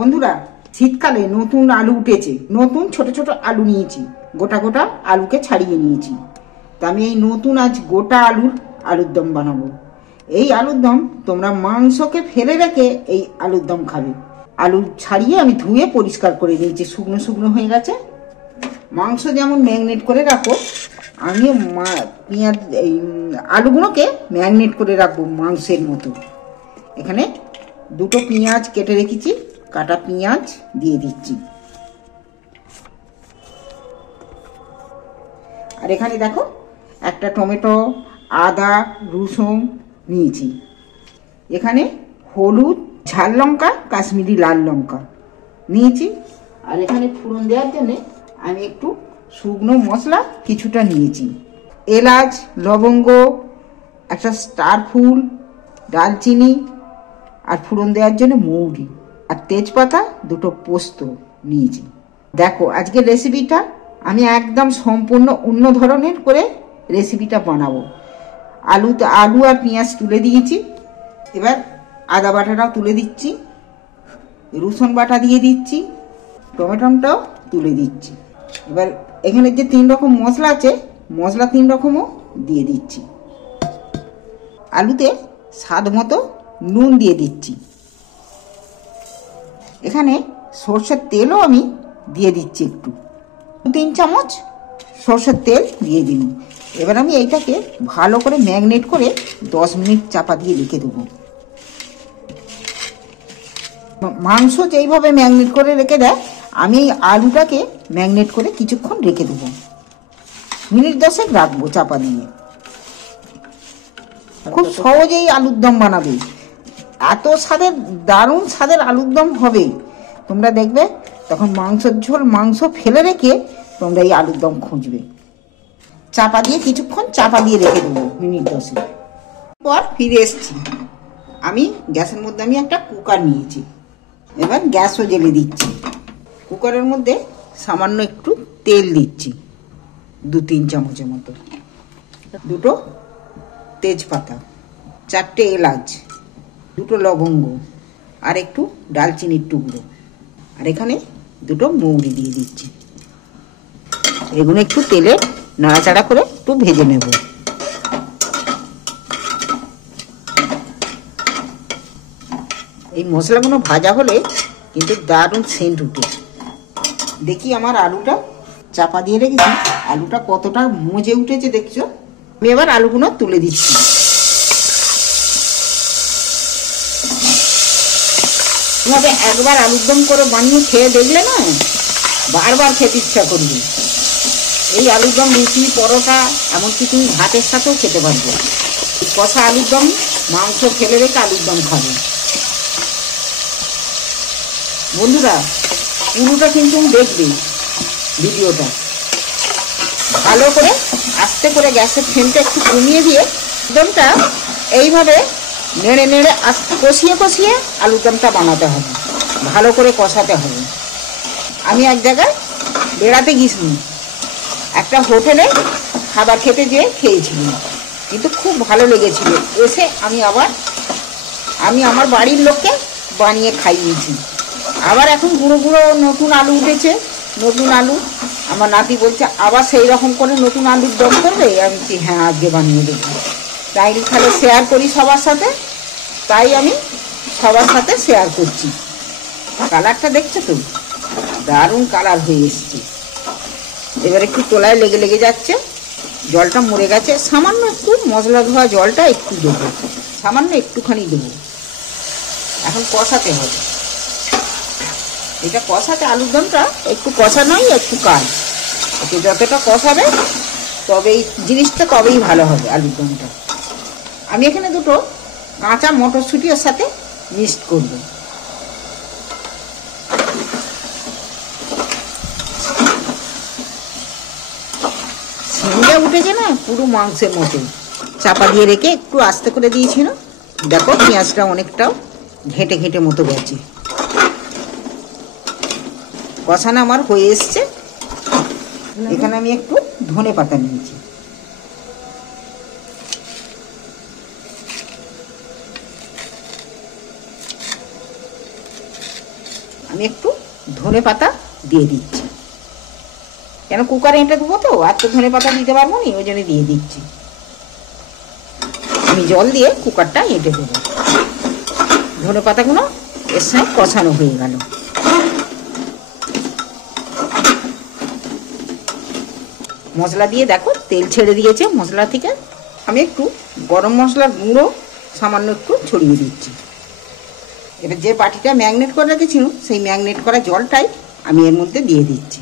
বন্ধুরা, শীতকালে নতুন আলু উঠেছে। নতুন ছোট ছোট আলু নিয়েছি, গোটা গোটা আলুকে ছাড়িয়ে নিয়েছি। তো আমি এই নতুন আজ গোটা আলুর দম বানাবো। এই আলুর দম তোমরা মাংসকে ফেলে রেখে এই আলুর দম খাবে। আলু ছাড়িয়ে আমি ধুয়ে পরিষ্কার করে নিয়েছি, শুকনো শুকনো হয়ে গেছে। মাংস যেমন ম্যারিনেট করে রাখো, আমি পেঁয়াজ এই আলুগুলোকে ম্যারিনেট করে রাখবো মাংসের মতো। এখানে দুটো পেঁয়াজ কেটে রেখেছি, কাটা পেঁয়াজ দিয়ে দিচ্ছি। আর এখানে দেখো একটা টমেটো, আদা, রসুন নিয়েছি। এখানে হলুদ, ঝাল লঙ্কা, কাশ্মীরি লাল লঙ্কা নিয়েছি। আর এখানে ফোড়ন দেওয়ার জন্যে আমি একটু শুকনো মশলা কিছুটা নিয়েছি। এলাচ, লবঙ্গ, একটা স্টার ফুল, দারচিনি, আর ফোড়ন দেওয়ার জন্য মৌরি, আর তেজপাতা, দুটো পোস্ত নিয়েছি। দেখো আজকের রেসিপিটা আমি একদম সম্পূর্ণ অন্য ধরনের করে রেসিপিটা বানাবো। আলু আর পেঁয়াজ তুলে দিয়েছি। এবার আদা বাটাটাও তুলে দিচ্ছি, রসুন বাটা দিয়ে দিচ্ছি, টমেটোটাও তুলে দিচ্ছি। এবার এখানে যে 3 রকম মশলা আছে, মশলা 3 রকমও দিয়ে দিচ্ছি। আলুতে স্বাদ মতো নুন দিয়ে দিচ্ছি। এখানে সর্ষের তেলও আমি দিয়ে দিচ্ছি, একটু 2-3 চামচ সর্ষের তেল দিয়ে দিন। এবার আমি এইটাকে ভালো করে ম্যারিনেট করে 10 মিনিট চাপা দিয়ে রেখে দেবো। মাংস যেইভাবে ম্যারিনেট করে রেখে দেয়, আমি এই আলুটাকে ম্যারিনেট করে কিছুক্ষণ রেখে দেবো। মিনিট 10 রাখবো চাপা দিয়ে। খুব সহজেই আলুর দম বানাবে। এত স্বাদের, দারুণ স্বাদের আলুর দম হবে। তোমরা দেখবে তখন মাংসের ঝোল, মাংস ফেলে রেখে তোমরা এই আলুর দম খুঁজবে। চাপা দিয়ে কিছুক্ষণ চাপা দিয়ে রেখে দেবো মিনিট 10 পর ফিরে এসছি। আমি গ্যাসের মধ্যে একটা কুকার নিয়েছি। এবার গ্যাসও জ্বেলে দিচ্ছি। কুকারের মধ্যে সামান্য একটু তেল দিচ্ছি, 2-3 চামচের মতো। দুটো তেজপাতা, 4টে এলাচ, 2টো লবঙ্গ, আর একটু ডালচিনির টুকরো, আর এখানে 2টো মৌরি দিয়ে দিচ্ছি। এগুলো একটু তেলে নাড়াচাড়া করে একটু ভেজে নেব। এই মশলাগুলো ভাজা হলে কিন্তু দারুণ সেন্ট উঠে। দেখি আমার আলুটা চাপা দিয়ে রেখেছি, আলুটা কতটা মজে উঠেছে দেখছো। আমি এবার আলুগুলো তুলে দিচ্ছি। এভাবে একবার আলুর দম করে বানিয়ে খেয়ে দেখলে না, বারবার খেতে ইচ্ছা করবে। এই আলুর দম রুটি, পরোটা, এমনকি তুমি ভাতের সাথেও খেতে পারবে। কষা আলুর দম, মাংস ফেলে রেখে আলুর দম খাবে। বন্ধুরা, পুরোটা কিন্তু দেখবে ভিডিওটা। ভালো করে আস্তে করে গ্যাসের ফ্লেমটা একটু কমিয়ে দিয়ে দমটা এইভাবে নেড়ে নেড়ে কষিয়ে কষিয়ে আলুর দমটা বানাতে হবে, ভালো করে কষাতে হবে। আমি এক জায়গায় বেড়াতে গিয়েছিলাম, একটা হোটেলে খাবার খেতে যেয়ে খেয়েছিলাম, কিন্তু খুব ভালো লেগেছিল। এসে আমি আমার বাড়ির লোককে বানিয়ে খাইয়েছি। আবার এখন গুঁড়ো গুঁড়ো নতুন আলু উঠেছে, নতুন আলু। আমার নাতি বলছে আবার সেই রকম করে নতুন আলুর দম করবে। আমি বলছি হ্যাঁ, আজকে বানিয়ে দেবো। তাই তাহলে শেয়ার করি সবার সাথে, তাই আমি সবার সাথে শেয়ার করছি। কালারটা দেখছো তো, দারুণ কালার হয়ে এসছে। এবার একটু তোলায় লেগে লেগে যাচ্ছে, জলটা মরে গেছে। সামান্য একটু মশলা ধোয়া জলটা একটু দেবো, সামান্য একটুখানি দেবো। এখন কষাতে হবে এটা। কষাতে আলুর দমটা একটু কষা নয়, একটু কাজ। ওকে যতটা কষাবে তবে এই জিনিসটা তবেই ভালো হবে আলুর দমটা। আমি এখানে 2টো কাঁচা মটরশুঁটি ওর সাথে মিক্সড করব। সিমটা উঠেছে না, পুরো মাংসের মতো। চাপা দিয়ে রেখে একটু আস্তে করে দিয়েছিল। দেখো পেঁয়াজটা অনেকটাও ঘেঁটে ঘেঁটে মতো গেছে। কষানো আমার হয়ে এসছে। এখানে আমি একটু ধনে পাতা নিয়েছি। আমি একটু ধনে পাতা দিয়ে দিচ্ছি, কেন কুকারে এঁটে দেবো তো, আর তো ধনে পাতা দিতে পারবো না, ওই জন্য দিয়ে দিচ্ছি। আমি জল দিয়ে কুকারটা এঁটে দেবো। ধনে পাতাগুলো এর সঙ্গে কষানো হয়ে গেল। মশলা দিয়ে দেখো তেল ছেড়ে দিয়েছে মশলা থেকে। আমি একটু গরম মশলার গুঁড়ো সামান্য একটু ছড়িয়ে দিচ্ছি। এবার যে বাটিটা ম্যাগনেট করে রেখেছিল সেই ম্যাগনেট করা জলটাই আমি এর মধ্যে দিয়ে দিচ্ছি।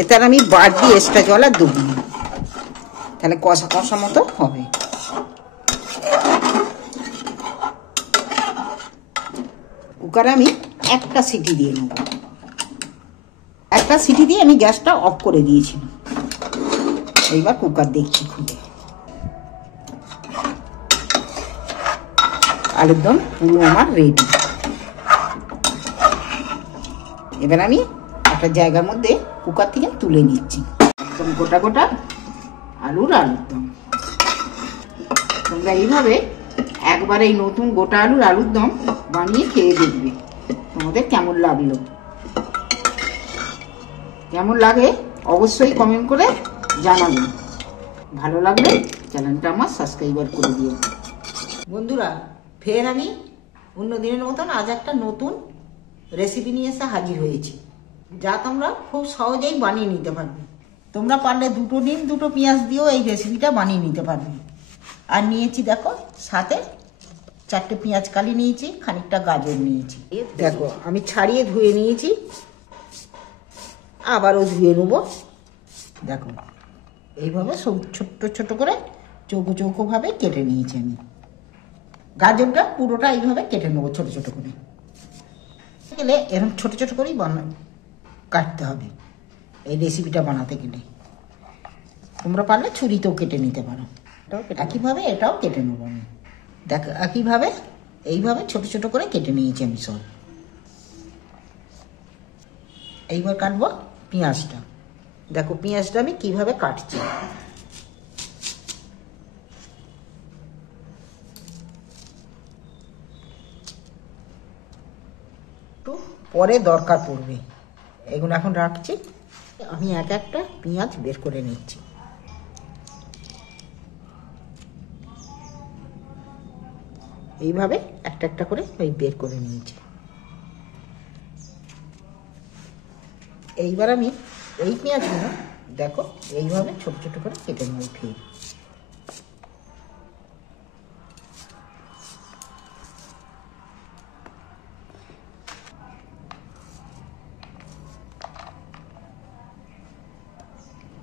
এতে আর আমি বাড়তি এক্সট্রা জল আর দেবো না, তাহলে কষা কষা মতো হবে। কুকারে আমি একটা সিটি দিয়ে নেব। একটা সিটি দিয়ে আমি গ্যাসটা অফ করে দিয়েছিলাম। এইবার কুকার দেখছি খুলে। আলুর দম পুরো আমার রেডি। এবার আমি একটা জায়গার মধ্যে কুকার থেকে তুলে নিচ্ছি। একদম গোটা গোটা আলুর দম। তোমরা এইভাবে একবার এই নতুন গোটা আলুর দম বানিয়ে খেয়ে দেখবে, তোমাদের কেমন লাগলো। কেমন লাগে অবশ্যই কমেন্ট করে জানাবেন। ভালো লাগলে চ্যানেলটা আমার সাবস্ক্রাইবার করে দিও। বন্ধুরা, ফের আমি অন্য দিনের মতন আজ একটা নতুন রেসিপি নিয়ে এসে হাজির হয়েছি, যা তোমরা খুব সহজেই বানিয়ে নিতে পারবে। তোমরা পারলে 2টো ডিম 2টো পেঁয়াজ দিয়েও এই রেসিপিটা বানিয়ে নিতে পারবে। আর নিয়েছি দেখো সাথে 4টে পেঁয়াজ কালি নিয়েছি, খানিকটা গাজর নিয়েছি। দেখো আমি ছাড়িয়ে ধুয়ে নিয়েছি, আবারও ধুয়ে নেব। দেখো এইভাবে সব ছোট্ট ছোট করে চৌকো চৌকোভাবে কেটে নিয়েছি আমি। গাজরটা পুরোটা এইভাবে কেটে নেবো ছোট ছোট করে। গেলে এরকম ছোট ছোট করেই কাটতে হবে এই রেসিপিটা বানাতে গেলে। তোমরা পারলে ছুরিতেও কেটে নিতে পারো। একইভাবে এটাও কেটে নেবো আমি। দেখো একইভাবে এইভাবে ছোট ছোট করে কেটে নিয়েছি আমি সব। এইবার কাটবো পেঁয়াজটা। দেখো পেঁয়াজটা আমি কিভাবে কাটছি। একটু পরে দরকার পড়বে, এগুলো এখন রাখছি। আমি এক একটা পেঁয়াজ বের করে নিচ্ছি। এইভাবে একটা একটা করে ওই বের করে নিয়েছি। এইবার আমি এই পেঁয়াজগুলো দেখো এইভাবে ছোট ছোট করে কেটে নেব। ফির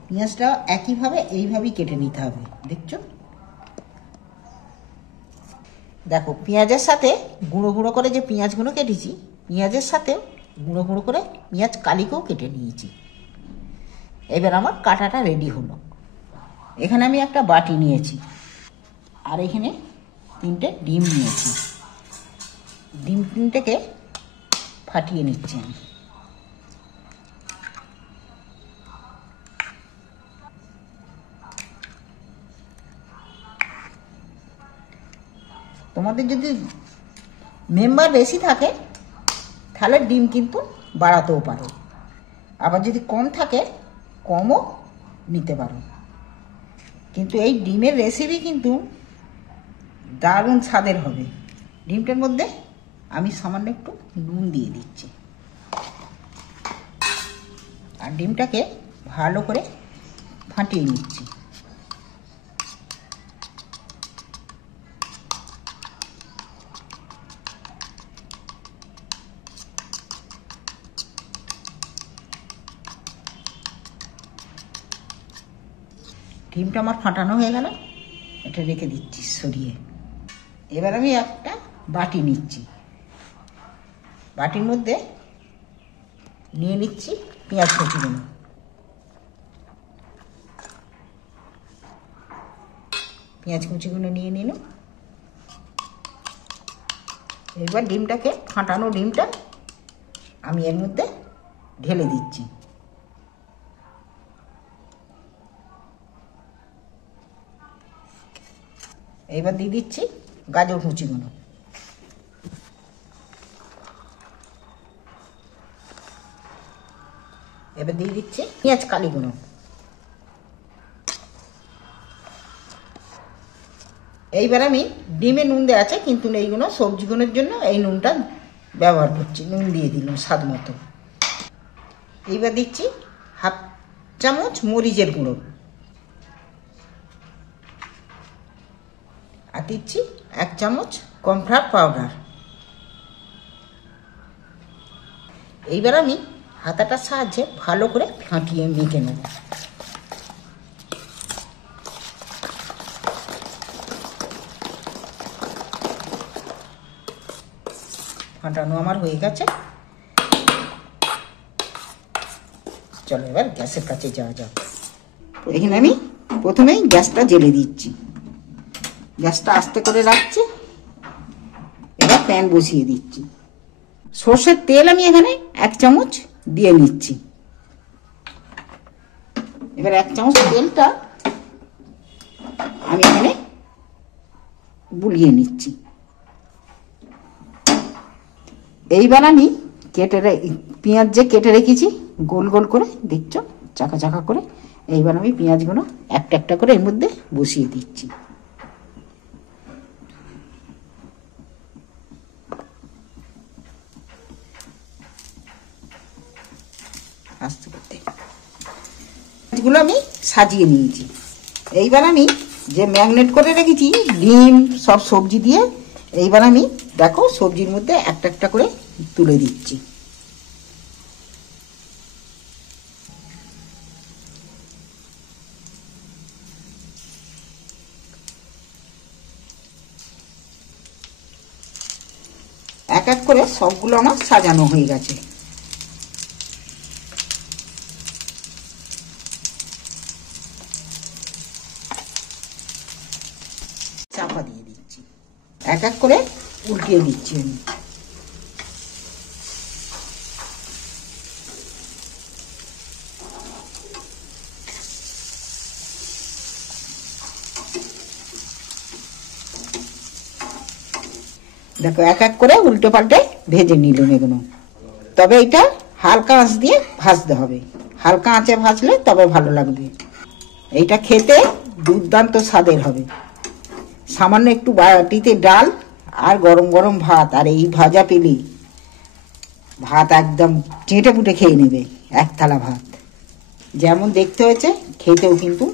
পেঁয়াজটা একইভাবে এইভাবেই কেটে নিতে হবে। দেখছো, দেখো পেঁয়াজের সাথে গুঁড়ো গুঁড়ো করে যে পেঁয়াজগুলো কেটেছি, পেঁয়াজের সাথে গুঁড়ো গুঁড়ো করে পেঁয়াজ কালিকেও কেটে নিয়েছি। এবার আমার কাটাটা রেডি হলো। এখানে আমি একটা বাটি নিয়েছি, আর এখানে 3টে ডিম নিয়েছি। ডিম 3টেকে ফাটিয়ে নিচ্ছি আমি। তোমাদের যদি মেম্বার বেশি থাকে তাহলে ডিম কিন্তু বাড়াতেও পারো, আবার যদি কম থাকে কমও নিতে পারো। কিন্তু এই ডিমের রেসিপি কিন্তু দারুণ স্বাদের হবে। ডিমটার মধ্যে আমি সামান্য একটু নুন দিয়ে দিচ্ছি, আর ডিমটাকে ভালো করে ফাটিয়ে নিচ্ছি। ডিমটা আমার ফাটানো হয়ে গেল, এটা রেখে দিচ্ছি সরিয়ে। এবার আমি একটা বাটি নিচ্ছি, বাটির মধ্যে নিয়ে নিচ্ছি পেঁয়াজ কুচিগুলো। পেঁয়াজ কুচিগুলো নিয়ে নিল। এবার ডিমটাকে ফাটানো ডিমটা আমি এর মধ্যে ঢেলে দিচ্ছি। এবার দিয়ে দিচ্ছি গাজর কুচিগুলো। এবার দিয়ে দিচ্ছি পেঁয়াজ কালিগুলো। এইবার আমি ডিমে নুন দেওয়া আছে, কিন্তু এইগুলো সবজিগুলোর জন্য এই নুনটা ব্যবহার করছি। নুন দিয়ে দিলাম স্বাদ মতো। এইবার দিচ্ছি হাফ চামচ মরিচের গুঁড়ো, আর দিচ্ছি 1 চামচ কর্নফ্লাওয়ার পাউডার। এইবার আমি হাতাটার সাহায্যে ভালো করে ফাটিয়ে মেখে নেব। ফাটানো আমার হয়ে গেছে। চলো এবার গ্যাসের কাছে যাওয়া যাক। এখানে আমি প্রথমেই গ্যাসটা জ্বেলে দিচ্ছি, গ্যাসটা আস্তে করে রাখছি। এবার প্যান বসিয়ে দিচ্ছি। সর্ষের তেল আমি এখানে 1 চামচ দিয়ে নিচ্ছি। এবার 1 চামচ তেলটা আমি এখানে বুলিয়ে নিচ্ছি। এইবার আমি পেঁয়াজ যে কেটে রেখেছি গোল গোল করে, দেখছো চাকা চাকা করে, এইবার আমি পেঁয়াজগুলো একটা একটা করে এর মধ্যে বসিয়ে দিচ্ছি। আস্তে করতে এগুলো আমি সাজিয়ে নিয়েছি। এইবার আমি যে ম্যাগনেট করে রেখেছি ডিম সব সবজি দিয়ে, এইবার আমি দেখো সবজির মধ্যে একটা একটা করে তুলে দিচ্ছি। এক এক করে সবগুলো আমার সাজানো হয়ে গেছে। চাপা দিয়ে দিচ্ছি, এক এক করে উল্টিয়ে দিচ্ছি আমি। দেখো এক এক করে উল্টে পাল্টে ভেজে নিলাম এগুলো। তবে এটা হালকা আঁচ দিয়ে ভাজতে হবে, হালকা আঁচে ভাজলে তবে ভালো লাগবে। এইটা খেতে দুর্দান্ত স্বাদের হবে। সামান্য একটু বাটিতে ডাল আর গরম গরম ভাত, আর এই ভাজা পেলে ভাত একদম চেটে পুটে খেয়ে নেবে। 1 থালা ভাত যেমন দেখতে হয়েছে খেতেও কিন্তু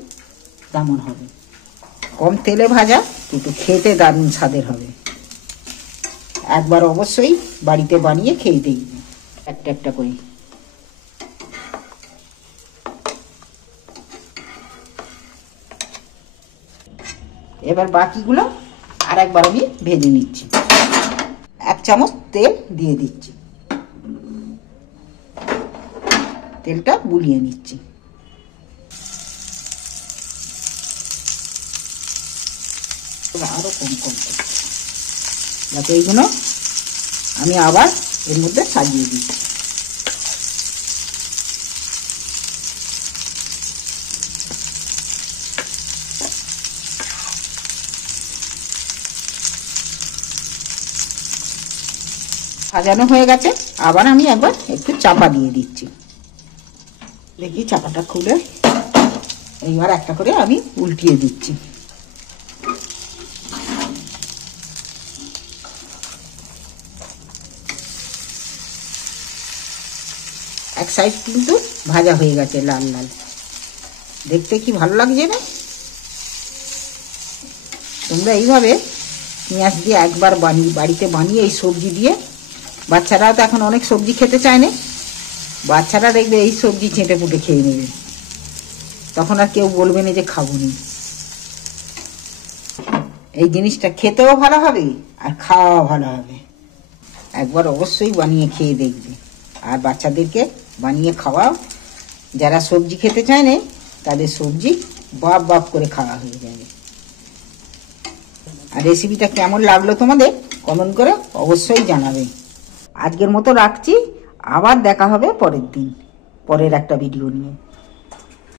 তেমন হবে। কম তেলে ভাজা, কিন্তু খেতে দারুণ স্বাদের হবে। একবার অবশ্যই বাড়িতে বানিয়ে খেয়ে দেখবে একটা একটা করে। এবার বাকিগুলো আর একবার আমি ভেজে নিচ্ছি। 1 চামচ তেল দিয়ে দিচ্ছি, তেলটা বুলিয়ে নিচ্ছি। আরো কম কম দেখো এইগুলো আমি আবার এর মধ্যে সাজিয়ে দিচ্ছি। সাজানো হয়ে গেছে, আবার আমি একবার একটু চাপা দিয়ে দিচ্ছি। দেখি চাপাটা খুলে এইবার একটা করে আমি উল্টিয়ে দিচ্ছি। এক সাইড কিন্তু ভাজা হয়ে গেছে লাল লাল, দেখতে কি ভালো লাগছে না? তোমরা এইভাবে পেঁয়াজ দিয়ে একবার বাড়িতে বানিয়ে এই সবজি দিয়ে, বাচ্চারাও তো এখন অনেক সবজি খেতে চায় না, বাচ্চারা দেখবে এই সবজি চেটে পুটে খেয়ে নেবে, তখন আর কেউ বলবে না যে খাবো নি। এই জিনিসটা খেতেও ভালো হবে আর খাওয়াও ভালো হবে। একবার অবশ্যই বানিয়ে খেয়ে দেখবে, আর বাচ্চাদেরকে বানিয়ে খাওয়াও। যারা সবজি খেতে চায় না তাদের সবজি বাপ বাপ করে খাওয়া হয়ে যাবে। আর রেসিপিটা কেমন লাগলো তোমাদের কমেন্ট করে অবশ্যই জানাবে। আজকের মতো রাখছি, আবার দেখা হবে পরের দিন পরের একটা ভিডিও নিয়ে।